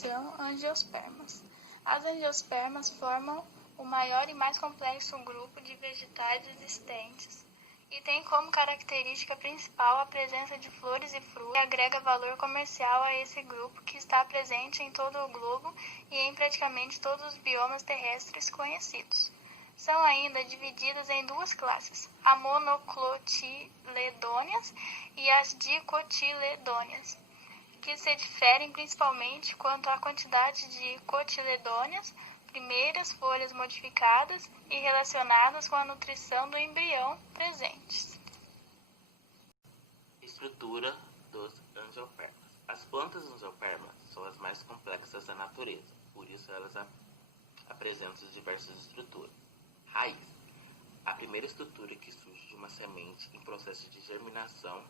são angiospermas. As angiospermas formam o maior e mais complexo grupo de vegetais existentes e tem como característica principal a presença de flores e frutos, que agrega valor comercial a esse grupo que está presente em todo o globo e em praticamente todos os biomas terrestres conhecidos. São ainda divididas em duas classes, as monocotiledôneas e as dicotiledôneas, que se diferem principalmente quanto à quantidade de cotiledôneas, primeiras folhas modificadas e relacionadas com a nutrição do embrião presentes. Estrutura dos angiospermas. As plantas angiospermas são as mais complexas da natureza, por isso elas apresentam diversas estruturas. Raiz. A primeira estrutura que surge de uma semente em processo de germinação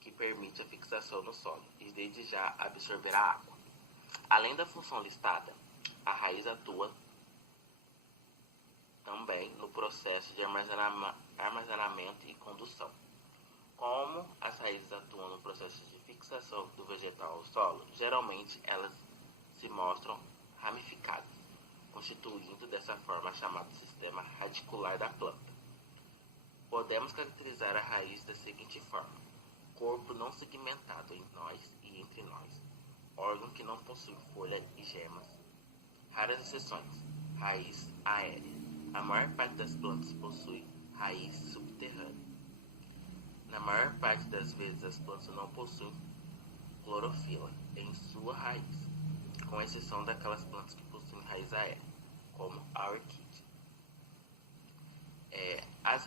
que permite a fixação no solo e desde já absorver a água. Além da função listada, a raiz atua também no processo de armazenamento e condução. Como as raízes atuam no processo de fixação do vegetal ao solo, geralmente elas se mostram ramificadas, constituindo dessa forma a chamada sistema radicular da planta. Podemos caracterizar a raiz da seguinte forma: corpo não segmentado em nós e entre nós, órgão que não possui folha e gemas. Raras exceções: raiz aérea. A maior parte das plantas possui raiz subterrânea. Na maior parte das vezes as plantas não possuem clorofila em sua raiz, com exceção daquelas plantas que possuem raiz aérea, como a orquídea. As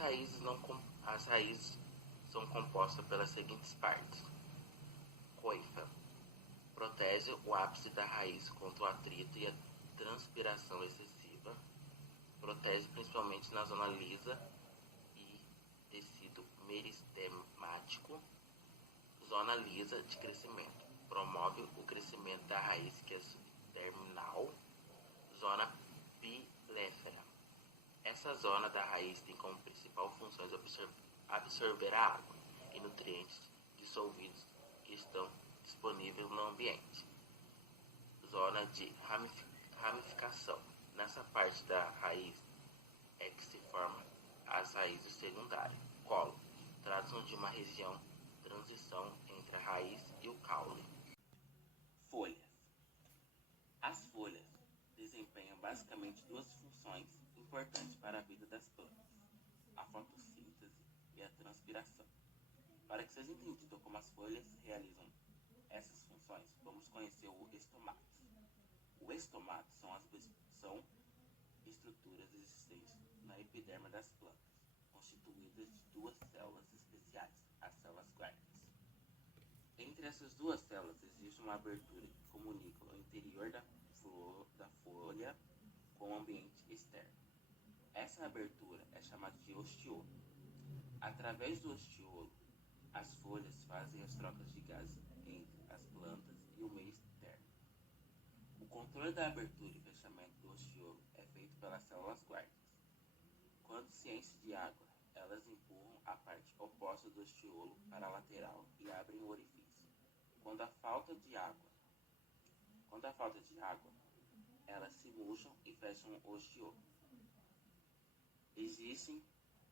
raízes são compostas pelas seguintes partes: coifa, protege o ápice da raiz contra o atrito e a transpiração excessiva, protege principalmente na zona lisa e tecido meristemático. Zona lisa de crescimento, promove o crescimento da raiz que é subterminal. Zona piléfera. Essa zona da raiz tem como principal função absorver a água e nutrientes dissolvidos que estão disponíveis no ambiente. Zona de ramificação. Nessa parte da raiz é que se formam as raízes secundárias. Colo. Tratam de uma região de transição entre a raiz e o caule. Folhas. As folhas desempenham basicamente duas funções importantes para a vida das plantas: a fotossíntese e a transpiração. Para que seja entendido como as folhas realizam essas funções, vamos conhecer o estomato. O estomato são estruturas existentes na epiderme das plantas, constituídas de duas células especiais, as células guardas. Entre essas duas células existe uma abertura que comunica o interior da folha com o ambiente externo. Essa abertura é chamada de ostiolo. Através do ostiolo, as folhas fazem as trocas de gases entre as plantas e o meio externo. O controle da abertura e fechamento do ostiolo é feito pelas células guardas. Quando se enche de água, elas empurram a parte oposta do ostiolo para a lateral e abrem o orifício. Quando há falta de água, elas se murcham e fecham o ostiolo. Existem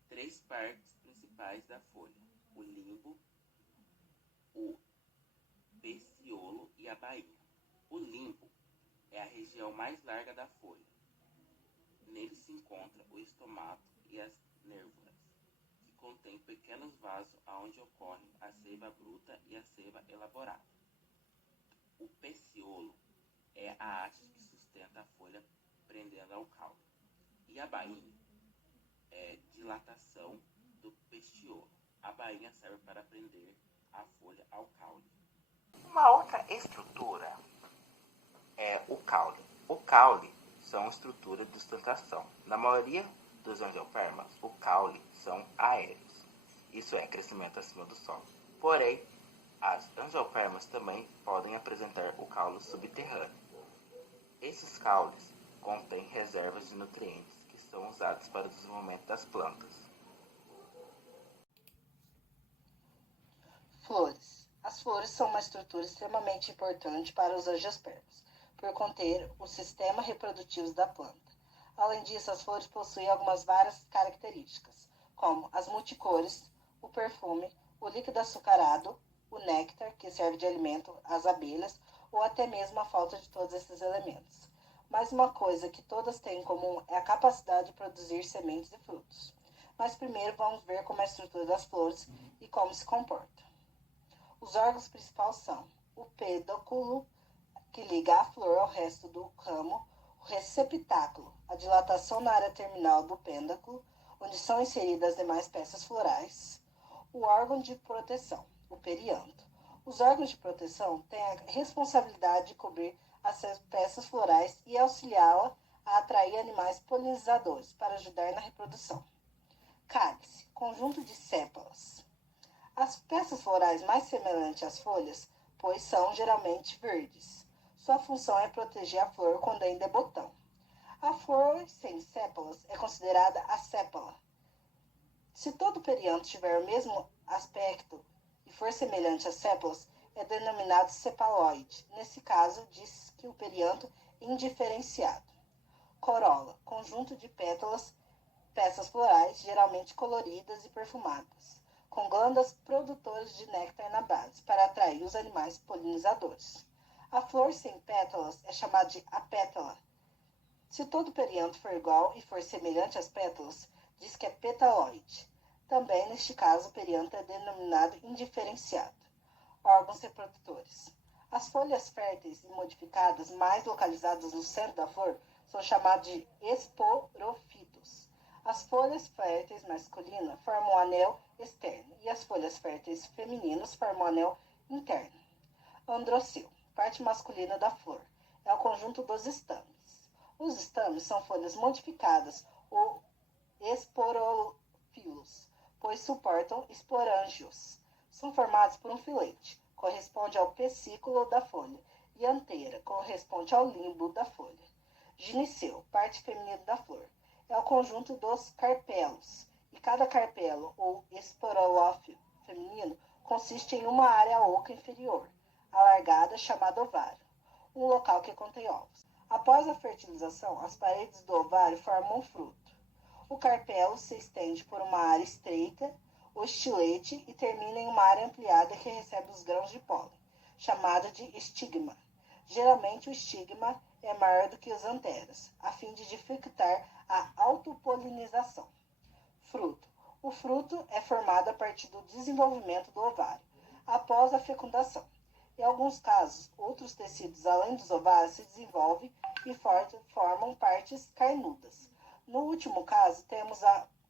três partes principais da folha: o limbo, o peciolo e a bainha. O limbo é a região mais larga da folha. Nele se encontra o estomato e as nervuras, que contém pequenos vasos onde ocorre a seiva bruta e a seiva elaborada. O peciolo é a haste que sustenta a folha prendendo ao caule. E a bainha é dilatação do peciolo. A bainha serve para prender a folha ao caule. Uma outra estrutura é o caule. O caule são estruturas de sustentação. Na maioria dos angiospermas, o caule são aéreos. Isso é, crescimento acima do solo. Porém, as angiospermas também podem apresentar o caule subterrâneo. Esses caules contêm reservas de nutrientes que são usados para o desenvolvimento das plantas. Flores. As flores são uma estrutura extremamente importante para os angiospermas. por conter o sistema reprodutivo da planta. Além disso, as flores possuem algumas várias características, como as multicores, o perfume, o líquido açucarado, o néctar, que serve de alimento às abelhas, ou até mesmo a falta de todos esses elementos. Mas uma coisa que todas têm em comum é a capacidade de produzir sementes e frutos. Mas primeiro vamos ver como é a estrutura das flores e como se comporta. Os órgãos principais são o pedúnculo, que liga a flor ao resto do ramo, o receptáculo, a dilatação na área terminal do pedúnculo, onde são inseridas as demais peças florais, o órgão de proteção, o perianto. Os órgãos de proteção têm a responsabilidade de cobrir as peças florais e auxiliá-la a atrair animais polinizadores para ajudar na reprodução. Cálice, conjunto de sépalas. As peças florais mais semelhantes às folhas, pois são geralmente verdes. Sua função é proteger a flor quando ainda é botão. A flor sem sépalas é considerada assépala. Se todo perianto tiver o mesmo aspecto e for semelhante às sépalas, é denominado sepaloide. Nesse caso, diz que o perianto é indiferenciado. Corola, conjunto de pétalas, peças florais, geralmente coloridas e perfumadas, com glândulas produtoras de néctar na base, para atrair os animais polinizadores. A flor sem pétalas é chamada de apétala. Se todo perianto for igual e for semelhante às pétalas, diz que é petaloide. Também, neste caso, o perianto é denominado indiferenciado. Órgãos reprodutores. As folhas férteis e modificadas, mais localizadas no centro da flor, são chamadas de esporófitos. As folhas férteis masculinas formam um anel externo e as folhas férteis femininas formam um anel interno. Androceu, parte masculina da flor, é o conjunto dos estames. Os estames são folhas modificadas ou esporófilos, pois suportam esporângios. São formados por um filete, corresponde ao pecículo da folha, e anteira, corresponde ao limbo da folha. Gineceu, parte feminina da flor, é o conjunto dos carpelos, e cada carpelo ou esporófilo feminino consiste em uma área oca inferior, alargada, chamada ovário, um local que contém ovos. Após a fertilização, as paredes do ovário formam um fruto. O carpelo se estende por uma área estreita, o estilete, e termina em uma área ampliada que recebe os grãos de pólen, chamada de estigma. Geralmente o estigma é maior do que as anteras, a fim de dificultar a autopolinização. Fruto. O fruto é formado a partir do desenvolvimento do ovário, após a fecundação. Em alguns casos, outros tecidos além dos ovários se desenvolvem e formam partes carnudas. No último caso, temos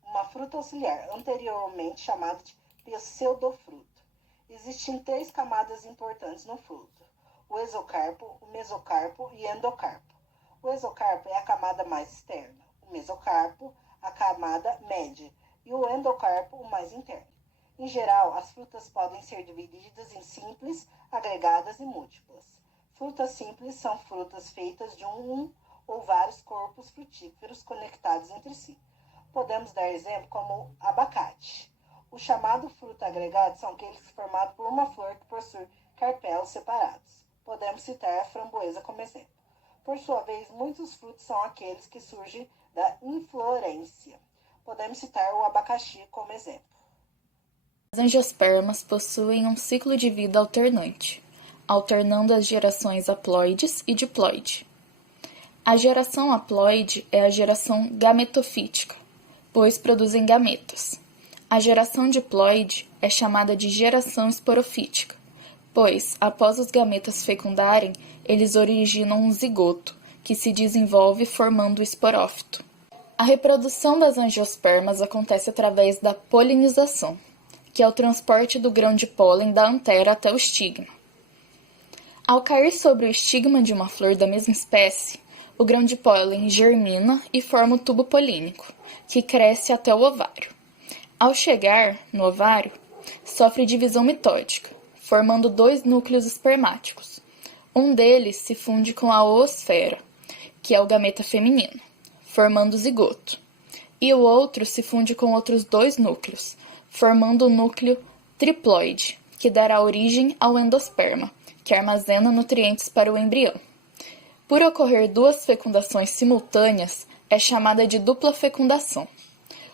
uma fruta auxiliar, anteriormente chamada de pseudofruto. Existem 3 camadas importantes no fruto: o exocarpo, o mesocarpo e o endocarpo. O exocarpo é a camada mais externa, o mesocarpo, a camada média, e o endocarpo, o mais interno. Em geral, as frutas podem ser divididas em simples, agregadas e múltiplas. Frutas simples são frutas feitas de um ou vários corpos frutíferos conectados entre si. Podemos dar exemplo como abacate. O chamado fruto agregado são aqueles formados por uma flor que possui carpelos separados. Podemos citar a framboesa como exemplo. Por sua vez, muitos frutos são aqueles que surgem da inflorescência. Podemos citar o abacaxi como exemplo. As angiospermas possuem um ciclo de vida alternante, alternando as gerações haploides e diploide. A geração haploide é a geração gametofítica, pois produzem gametas. A geração diploide é chamada de geração esporofítica, pois, após os gametas fecundarem, eles originam um zigoto, que se desenvolve formando o esporófito. A reprodução das angiospermas acontece através da polinização, que é o transporte do grão de pólen da antera até o estigma. Ao cair sobre o estigma de uma flor da mesma espécie, o grão de pólen germina e forma o tubo polínico, que cresce até o ovário. Ao chegar no ovário, sofre divisão mitótica, formando 2 núcleos espermáticos. Um deles se funde com a oosfera, que é o gameta feminino, formando o zigoto. E o outro se funde com outros 2 núcleos, formando o núcleo triploide, que dará origem ao endosperma, que armazena nutrientes para o embrião. Por ocorrer duas fecundações simultâneas, é chamada de dupla fecundação.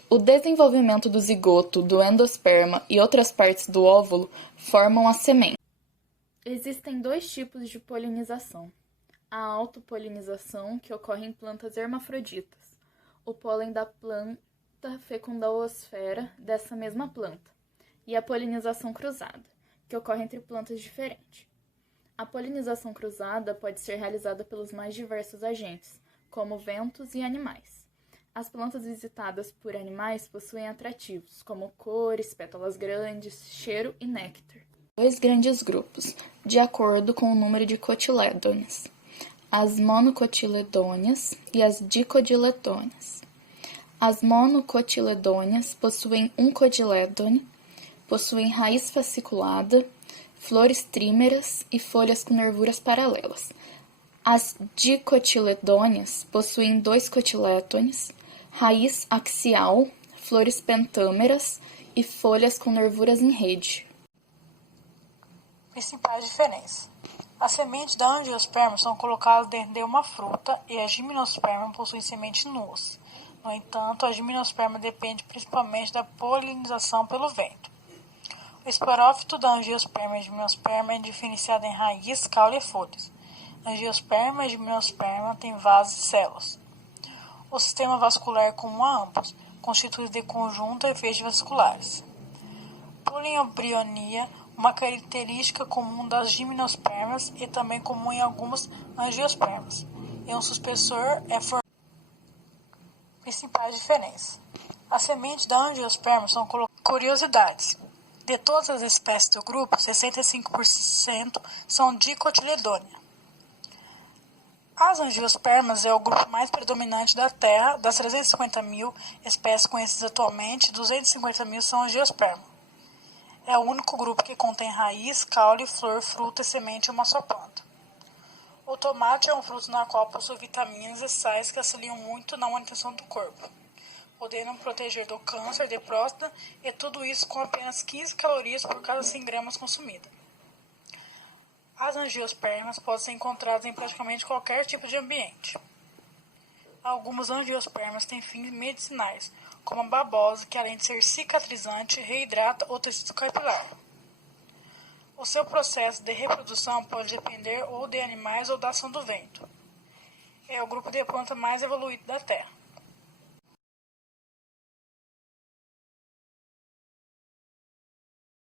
O desenvolvimento do zigoto, do endosperma e outras partes do óvulo formam a semente. Existem dois tipos de polinização. A autopolinização, que ocorre em plantas hermafroditas. O pólen da planta fecunda a oosfera dessa mesma planta. E a polinização cruzada, que ocorre entre plantas diferentes. A polinização cruzada pode ser realizada pelos mais diversos agentes, como ventos e animais. As plantas visitadas por animais possuem atrativos, como cores, pétalas grandes, cheiro e néctar. Dois grandes grupos, de acordo com o número de cotilédones: as monocotiledôneas e as dicotiledôneas. As monocotiledôneas possuem um cotilédone, possuem raiz fasciculada, flores trímeras e folhas com nervuras paralelas. As dicotiledôneas possuem dois cotilédones, raiz axial, flores pentâmeras e folhas com nervuras em rede. Principais diferenças. As sementes da angiosperma são colocadas dentro de uma fruta e as gimnospermas possuem sementes nuas. No entanto, a gimnosperma depende principalmente da polinização pelo vento. O esporófito da angiosperma e gimnosperma é diferenciado em raiz, caule e folhas. Angiosperma e gimnosperma têm vasos e células. O sistema vascular é comum a ambos, constituído de conjunto e feixes vasculares. Poliembrionia, uma característica comum das gimnospermas e também comum em algumas angiospermas. E um suspensor é formado. Principais diferenças. As sementes da angiosperma são colocadas. Curiosidades. De todas as espécies do grupo, 65% são dicotiledôneas. As angiospermas é o grupo mais predominante da Terra. Das 350 mil espécies conhecidas atualmente, 250 mil são angiospermas. É o único grupo que contém raiz, caule, flor, fruta e semente em uma só planta. O tomate é um fruto na qual possui vitaminas e sais que auxiliam muito na manutenção do corpo, podendo proteger do câncer de próstata, e tudo isso com apenas 15 calorias por cada 100 gramas consumida. As angiospermas podem ser encontradas em praticamente qualquer tipo de ambiente. Algumas angiospermas têm fins medicinais, como a babosa, que além de ser cicatrizante, reidrata o tecido capilar. O seu processo de reprodução pode depender ou de animais ou da ação do vento. É o grupo de planta mais evoluído da Terra.